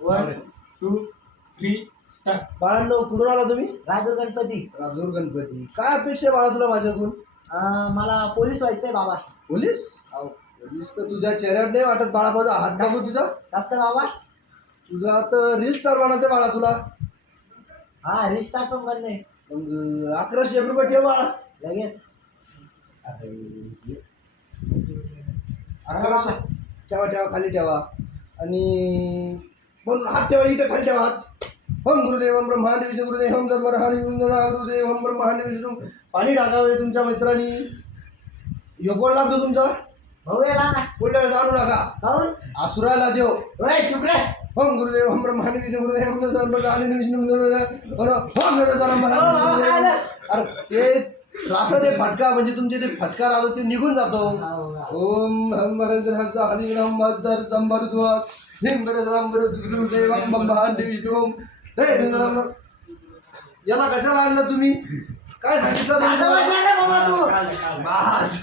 1 2 3 start. बाळांनो कुठून आला तुम्ही? राजूर गणपती. राजूर गणपती. काय अपेक्षा आहे बाळा तुला माझ्याकडून? मला पोलीस व्हायचंय बाबा. पोलीस? पोलीस तर तुझ्या चेहऱ्यावर नाही वाटत बाळा. माझा हात बघू तुझा. कसं बाबा? तुझा तर रील स्टार बनायचं बाळा तुला. हा रिस्टार्ट पण बनले. मग 1100 रुपये ठेव बाळा. लगेच. 1100 ठेवा ठेवा खाली ठेवा. आणि म्हणून हात ठेवा इथं खाली ठेवा हात. हम गुरुदेव हम ब्रह्मांड विष्णू गुरुदेव हम धर्महारी गुरुदेव हम ब्रह्मांड विष्णू. पाणी टाकावे तुमच्या मित्रांनी. यो कोण लागतो तुमचा? भाऊ याला ना. पुढल्या जाणू नका. काऊन? आसुराला देव. ओय चुप रे. हम गुरुदेव हम ब्रह्मांड विष्णू गुरुदेव हम धर्महारी विष्णू अरे ते राहतं ते फटका म्हणजे तुमचे ते फटका राहतो ते निघून जातो. ओम हम हरंजनाचा हरिनाम मदर संभरद्वा हिंबरदेव ब्रह्मांड विष्णू. याला कशाला आणलं तुम्ही? काय सांगितलं? बाबा तू. बास.